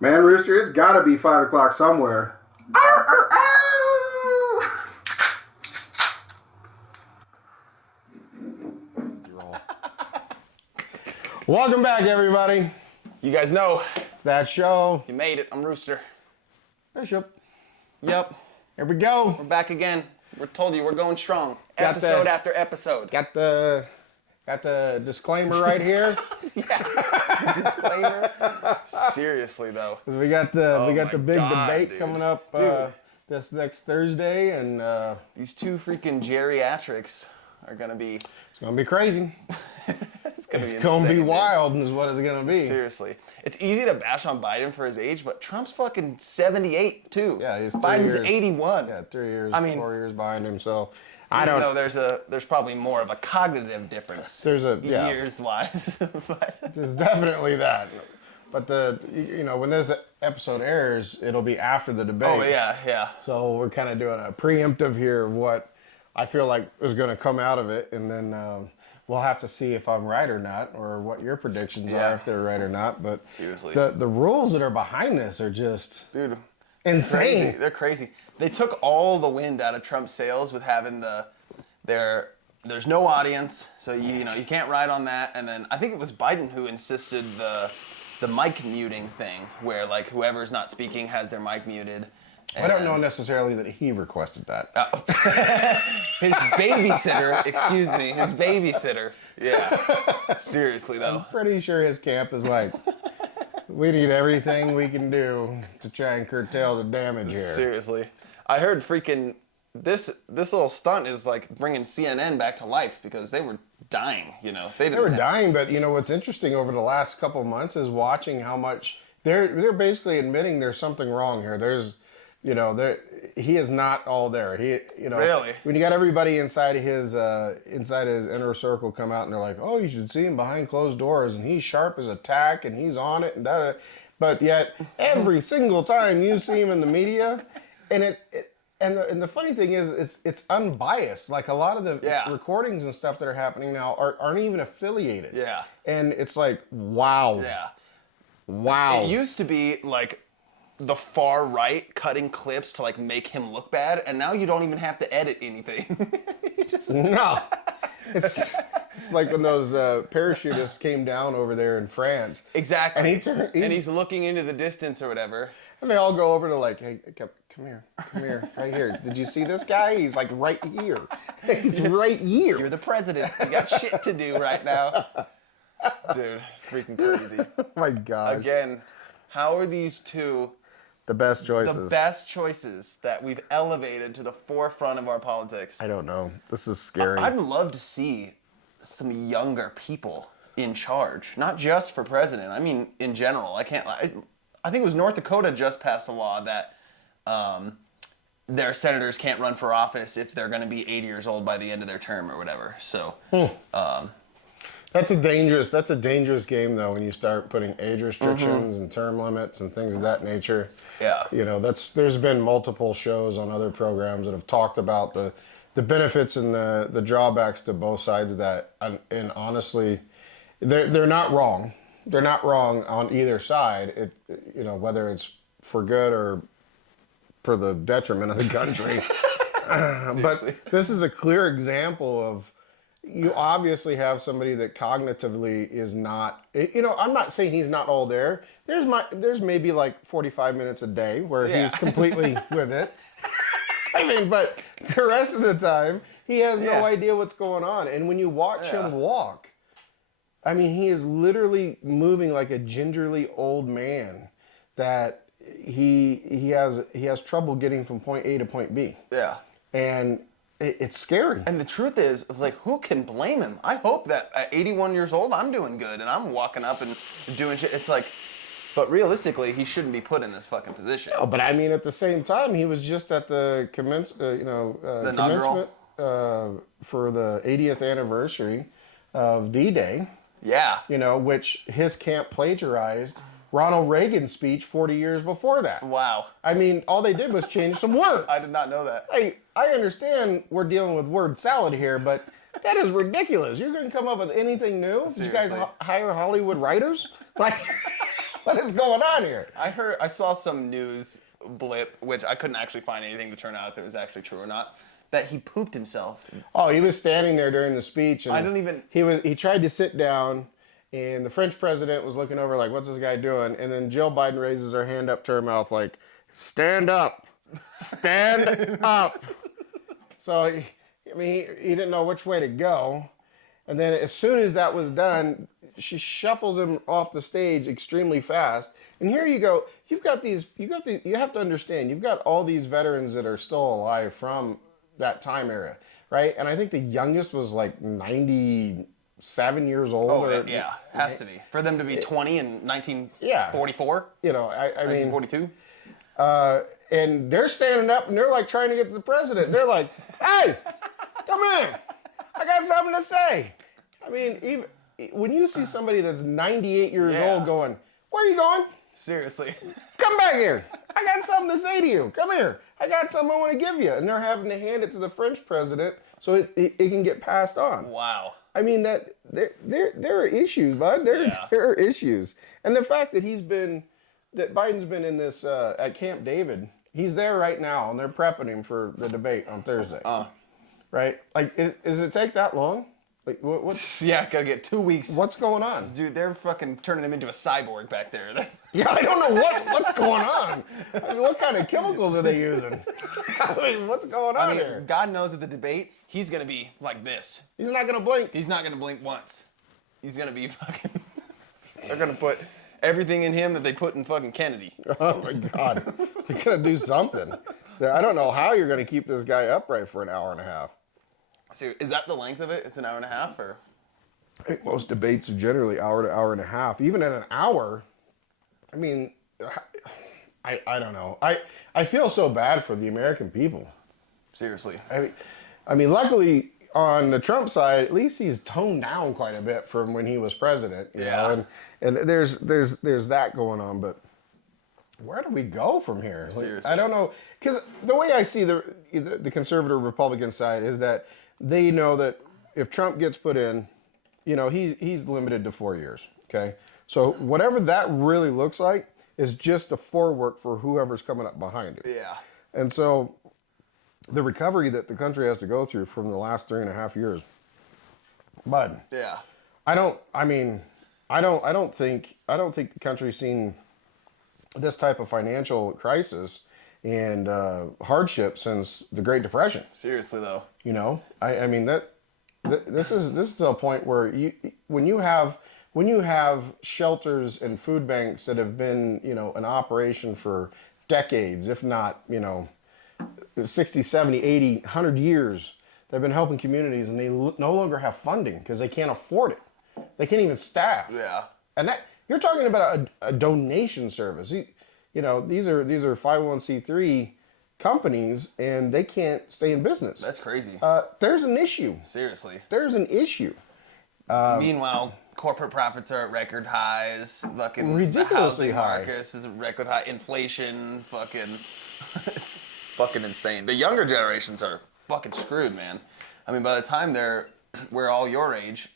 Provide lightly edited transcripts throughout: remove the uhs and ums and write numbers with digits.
Man, Rooster, it's got to be 5 o'clock somewhere. Welcome back, everybody. You guys know. It's that show. You made it. I'm Rooster. Bishop. Yep. Here we go. We're back again. We're told you we're going strong. Got Episode the- after episode. Got the disclaimer right here. Yeah. Disclaimer. Seriously though. 'Cause we got the my big God, debate dude. coming up Dude. this next Thursday, and These two freaking geriatrics are gonna be. it's gonna be crazy. It's gonna It's be gonna be insane, dude. wild, is what it's gonna be. Seriously. It's easy to bash on Biden for his age, but Trump's fucking 78 too. Yeah, he's 3 Biden's years. 81. Yeah, 3 years, I mean, 4 years behind him. So I Even don't. though there's probably more of a cognitive difference. Yeah. Years wise. But There's definitely that. But when this episode airs, it'll be after the debate. oh yeah. So we're kind of doing a preemptive here of what I feel like is going to come out of it, and then we'll have to see if I'm right or not, or what your predictions Yeah. are, if they're right or not. But Seriously. the rules that are behind this are just Dude. insane. Crazy. They're crazy. They took all the wind out of Trump's sails with having there's no audience, so you can't ride on that. And then I think it was Biden who insisted the mic muting thing, where like whoever's not speaking has their mic muted. I don't know necessarily that he requested that. His babysitter, excuse me, his babysitter. Yeah. Seriously though. Pretty sure his camp is like, we need everything we can do to try and curtail the damage here. Seriously. I heard freaking this little stunt is like bringing CNN back to life because they were dying, They They were dying, but what's interesting over the last couple of months is watching how much they're basically admitting there's something wrong here. He is not all there. Really? When you got everybody inside his inner circle come out and they're like, oh, you should see him behind closed doors and he's sharp as a tack and he's on it and that. But yet every single time you see him in the media, and the funny thing is it's unbiased. Like a lot of the recordings and stuff that are happening now aren't even affiliated. Yeah. And it's like, wow. Yeah. Wow. It used to be like the far right cutting clips to like make him look bad, and now you don't even have to edit anything. You just No. It's like when those parachutists came down over there in France. Exactly. And he's looking into the distance or whatever. And they all go over to like, hey, come here, right here. Did you see this guy? He's like right here. He's right here. You're the president. You got shit to do right now. Dude, freaking crazy. Oh my gosh. Again, how are these two The best choices. the best choices that we've elevated to the forefront of our politics? I don't know. This is scary. I'd love to see some younger people in charge, not just for president. I mean, in general. I think it was North Dakota just passed a law that their senators can't run for office if they're going to be 80 years old by the end of their term or whatever. So, That's a dangerous game though when you start putting age restrictions and term limits and things of that nature. yeah. There's been multiple shows on other programs that have talked about the benefits and the drawbacks to both sides of that. And honestly, they're not wrong. They're not wrong on either side. Whether it's for good or for the detriment of the country. But this is a clear example of, you obviously have somebody that cognitively is not, I'm not saying he's not all there. There's maybe like 45 minutes a day where he's completely with it. I mean, but the rest of the time, he has no idea what's going on. And when you watch him walk, I mean, he is literally moving like a gingerly old man that he has trouble getting from point A to point B. Yeah. And it's scary. And the truth is, it's like, who can blame him? I hope that at 81 years old, I'm doing good and I'm walking up and doing shit. It's like, but realistically, he shouldn't be put in this fucking position. Oh, but I mean, at the same time, he was just at the commencement for the 80th anniversary of D-Day. Yeah. Which his camp plagiarized Ronald Reagan's speech 40 years before that. Wow. I mean, all they did was change some words. I did not know that. I understand we're dealing with word salad here, but that is ridiculous. You're going to come up with anything new? Did you guys Seriously. hire Hollywood writers? Like, What is going on here? I saw some news blip, which I couldn't actually find anything to turn out if it was actually true or not, that he pooped himself. Oh, he was standing there during the speech, and I didn't even. he tried to sit down, and the French president was looking over like, "What's this guy doing?" And then Jill Biden raises her hand up to her mouth like, "Stand up, stand up." So he didn't know which way to go, and then as soon as that was done, she shuffles him off the stage extremely fast. And here you go. You have to understand. You've got all these veterans that are still alive from that time era, right? And I think the youngest was like 97 years old. Oh, yeah, has to be. For them to be 20 in 1944, You know, I mean, 1942. and they're standing up and they're like trying to get to the president. They're like, "Hey, come here. I got something to say." I mean, even when you see somebody that's 98 years Yeah. old going, "Where are you going? Seriously. Come back here. I got something to say to you. Come here. I got something I want to give you." And they're having to hand it to the French president so it can get passed on. Wow. I mean, that there are issues, bud. There are issues. And the fact that Biden's been in this at Camp David, he's there right now, and they're prepping him for the debate on Thursday. Right? Like, does it take that long? Like, what's Yeah, gotta get 2 weeks. what's going on? Dude, they're fucking turning him into a cyborg back there. Yeah, I don't know what's going on. I mean, what kind of chemicals are they using? I mean, what's going on here? God knows at the debate, he's gonna be like this. He's not gonna blink. He's not gonna blink once. He's gonna be fucking. They're gonna put everything in him that they put in fucking Kennedy. Oh my God, they're gonna do something. I don't know how you're gonna keep this guy upright for an hour and a half. So is that the length of it? It's an hour and a half, or? I think most debates are generally hour to hour and a half. Even at an hour, I mean, I don't know. I feel so bad for the American people. Seriously. I mean, luckily on the Trump side, at least he's toned down quite a bit from when he was president. You know? And there's that going on, but where do we go from here? Like, Seriously. I don't know, because the way I see the conservative Republican side is that they know that if Trump gets put in, you know, he's limited to 4 years. Okay, so whatever that really looks like is just a forework for whoever's coming up behind it. Yeah. And so the recovery that the country has to go through from the last 3.5 years, bud. Yeah. I don't think the country's seen this type of financial crisis and hardship since the Great Depression. Seriously though. You know, I mean this is to a point where when you have shelters and food banks that have been, you know, in operation for decades, if not, you know, 60, 70, 80, 100 years, they've been helping communities, and they no longer have funding because they can't afford it. They can't even staff. Yeah. And that you're talking about a donation service. You know, these are 501c3 companies, and they can't stay in business. That's crazy. There's an issue. Seriously. There's an issue. Meanwhile, corporate profits are at record highs. Fucking Ridiculously the housing high. market is at record high. Inflation, fucking, it's fucking insane. The younger generations are fucking screwed, man. I mean, by the time we're all your age,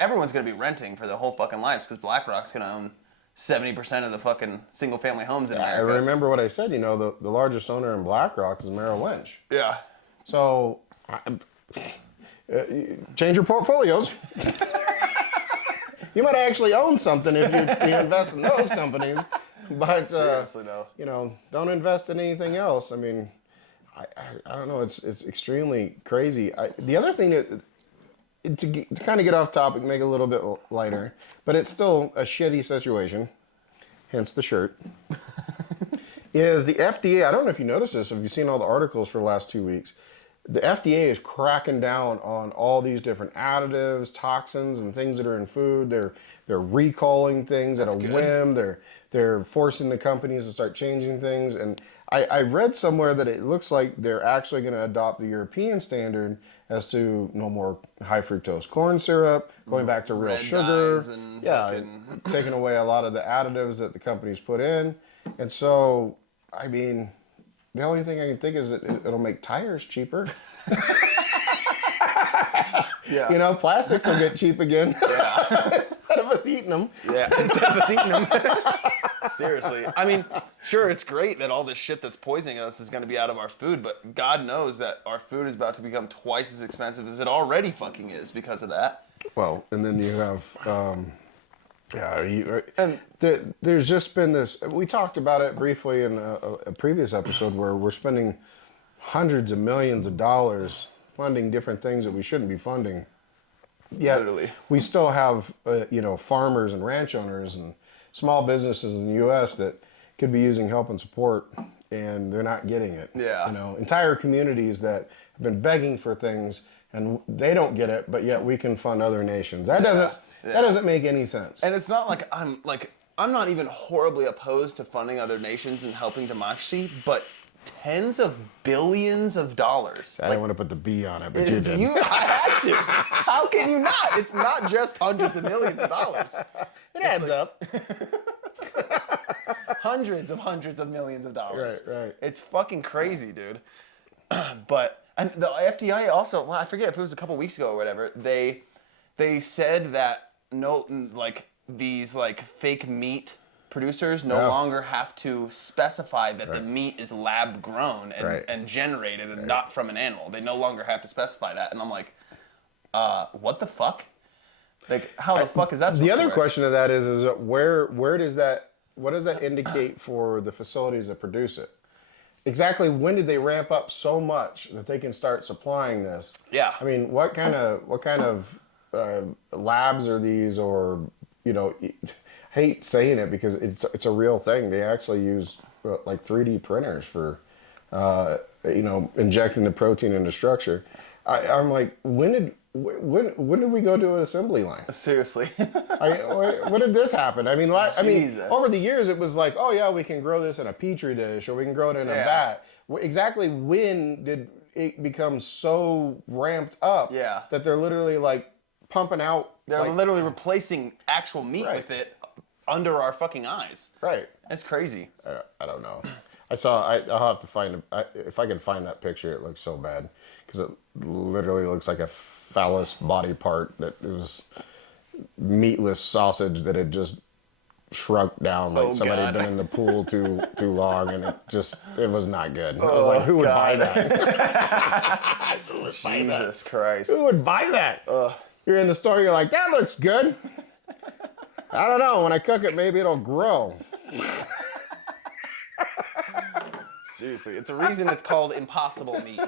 everyone's gonna be renting for their whole fucking lives because BlackRock's gonna own 70% of the fucking single-family homes in I America. remember what I said. You know, the largest owner in BlackRock is Merrill Lynch. Yeah. So, change your portfolios. You might actually own something if you invest in those companies. But Seriously though. you know, don't invest in anything else. I mean, I don't know. It's extremely crazy. The other thing to kind of get off topic, make it a little bit lighter, but it's still a shitty situation. Hence the shirt. Is the FDA? I don't know if you noticed this. Have you seen all the articles for the last 2 weeks? The FDA is cracking down on all these different additives, toxins, and things that are in food. They're recalling things at a whim. They're forcing the companies to start changing things. And I read somewhere that it looks like they're actually going to adopt the European standard as to no more high fructose corn syrup, going back to real Red sugar. dyes and Yeah, fucking- taking away a lot of the additives that the companies put in. And so, I mean, the only thing I can think is that it'll make tires cheaper. Yeah. You know, plastics will get cheap again. Yeah. instead of us eating them. Yeah, instead of us eating them. Seriously. I mean, sure, it's great that all this shit that's poisoning us is going to be out of our food, but God knows that our food is about to become twice as expensive as it already fucking is because of that. Well, and then you have, And there's just been this. We talked about it briefly in a previous episode where we're spending hundreds of millions of dollars funding different things that we shouldn't be funding. Yet Literally. we still have, farmers and ranch owners and small businesses in the U.S. that could be using help and support, and they're not getting it. Yeah. Entire communities that have been begging for things, and they don't get it, but yet we can fund other nations. That doesn't make any sense. And it's not like I'm not even horribly opposed to funding other nations and helping democracy, but tens of billions of dollars. I didn't want to put the B on it, but you did. I had to. How can you not? It's not just hundreds of millions of dollars. It adds up. Hundreds of millions of dollars. Right. It's fucking crazy, dude. But and the FDI also, well, I forget if it was a couple weeks ago or whatever, they said that these fake meat producers no longer have to specify that the meat is lab grown and generated and not from an animal. They no longer have to specify that. And I'm like, what the fuck? Like, how the fuck is that supposed to The other work? question of that is where does that, what does that indicate for the facilities that produce it? Exactly when did they ramp up so much that they can start supplying this? Yeah. I mean, what kind of labs are these, or I hate saying it because it's a real thing. They actually use 3D printers for injecting the protein into structure. I'm like, when did we go to an assembly line? Seriously. When did this happen? I mean, Jesus. over the years it was like, oh yeah, we can grow this in a petri dish, or we can grow it in a vat. Exactly when did it become so ramped up that they're literally pumping out? They're literally replacing actual meat with it under our fucking eyes. Right. That's crazy. I don't know. I'll have to find if I can find that picture. It looks so bad because it literally looks like a phallus body part that it was meatless sausage that had just shrunk down like somebody had been in the pool too long, and it was not good. I was like, who would buy that? Jesus Christ. Who would buy that? You're in the store, you're like, that looks good. I don't know. When I cook it, maybe it'll grow. Seriously, it's a reason it's called impossible meat.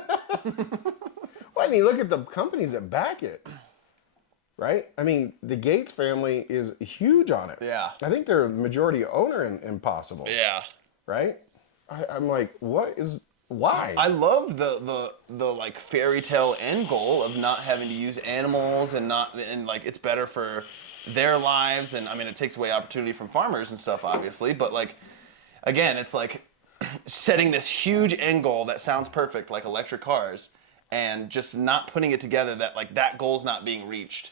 Well, I mean, look at the companies that back it, right? I mean, the Gates family is huge on it. Yeah. I think they're a majority owner in Impossible. Yeah. Right? I'm like, why? I love the fairy tale end goal of not having to use animals and it's better for their lives, and I mean it takes away opportunity from farmers and stuff obviously, but again, it's setting this huge end goal that sounds perfect, like electric cars, and just not putting it together that that goal's not being reached.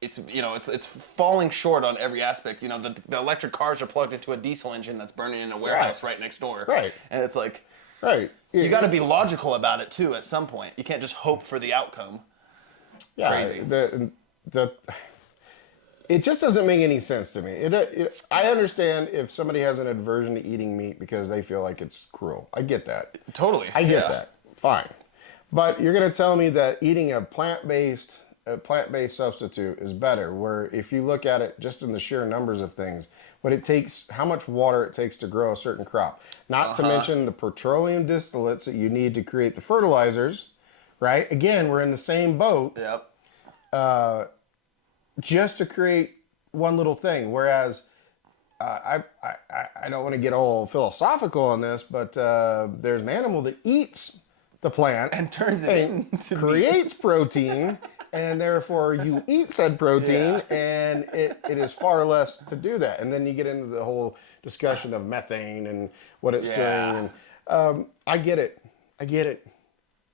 It's it's falling short on every aspect. The electric cars are plugged into a diesel engine that's burning in a warehouse right next door. Right. And it's right. You got to be logical about it too at some point. You can't just hope for the outcome. Yeah. Crazy. It just doesn't make any sense to me. I understand if somebody has an aversion to eating meat because they feel like it's cruel. I get that. Totally. I get that. Fine. But you're going to tell me that eating a plant-based substitute is better, where if you look at it just in the sheer numbers of things, what it takes, how much water it takes to grow a certain crop. Not to mention the petroleum distillates that you need to create the fertilizers, right? Again, we're in the same boat. Yep. Just to create one little thing. Whereas I don't want to get all philosophical on this, but there's an animal that eats the plant and turns it into creates protein, and therefore you eat said protein, and it is far less to do that. And then you get into the whole discussion of methane and what it's doing. And I get it.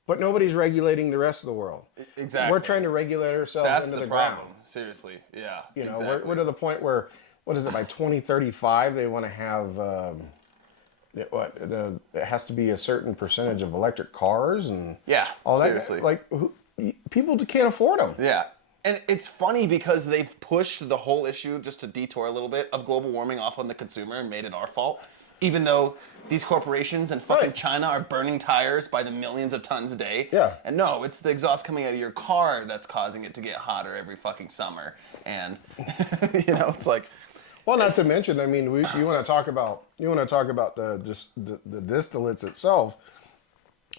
But nobody's regulating the rest of the world. Exactly. We're trying to regulate ourselves That's into the the problem. ground. Seriously. Yeah. We're to the point where, what is it, by 2035 they want to have it has to be a certain percentage of electric cars and Yeah. all that. Seriously. People can't afford them. Yeah. And it's funny because they've pushed the whole issue, just to detour a little bit, of global warming off on the consumer and made it our fault. Even though these corporations and fucking Right. China are burning tires by the millions of tons a day. Yeah. And no, it's the exhaust coming out of your car that's causing it to get hotter every fucking summer. And it's like, Well, not to mention, I mean, you want to talk about the distillates itself.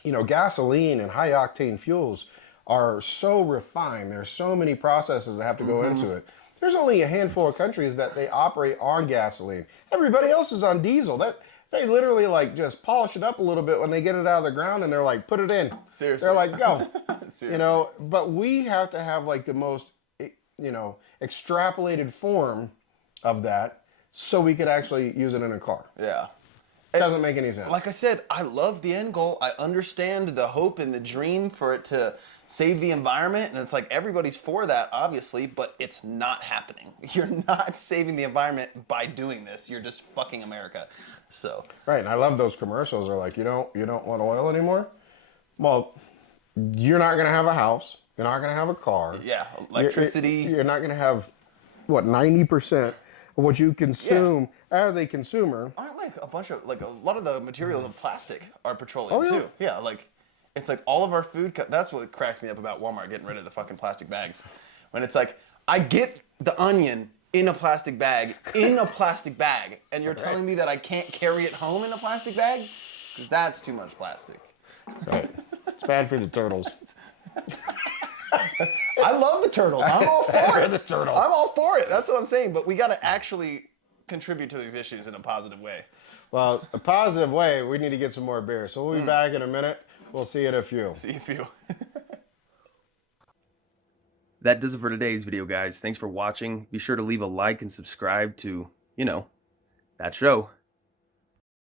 Gasoline and high octane fuels are so refined. There's so many processes that have to go into it. There's only a handful of countries that they operate on gasoline. Everybody else is on diesel. That they literally like just polish it up a little bit when they get it out of the ground, and they're like, put it in. Seriously. They're like, go. Seriously. But we have to have like the most, extrapolated form of that so we could actually use it in a car. Yeah. It doesn't make any sense. Like I said, I love the end goal. I understand the hope and the dream for it to save the environment. And it's like everybody's for that, obviously, but it's not happening. You're not saving the environment by doing this. You're just fucking America. So. Right, and I love those commercials. They're like, you don't want oil anymore? Well, you're not going to have a house. You're not going to have a car. Yeah, electricity. You're not going to have, 90% of what you consume as a consumer. Aren't like a lot of the materials of plastic are petroleum yeah. too. Yeah, like it's like all of our food. That's what cracks me up about Walmart getting rid of the fucking plastic bags. When it's like, I get the onion in a plastic bag, and you're telling me that I can't carry it home in a plastic bag? Because that's too much plastic. Right. It's bad for the turtles. I love the turtles. I'm all for it. The turtles. I'm all for it. That's what I'm saying. But we got to actually contribute to these issues in a positive way. Well, a positive way, we need to get some more beer. So we'll be back in a minute. We'll see you in a few. See if you. That does it for today's video, guys. Thanks for watching. Be sure to leave a like and subscribe to, that show.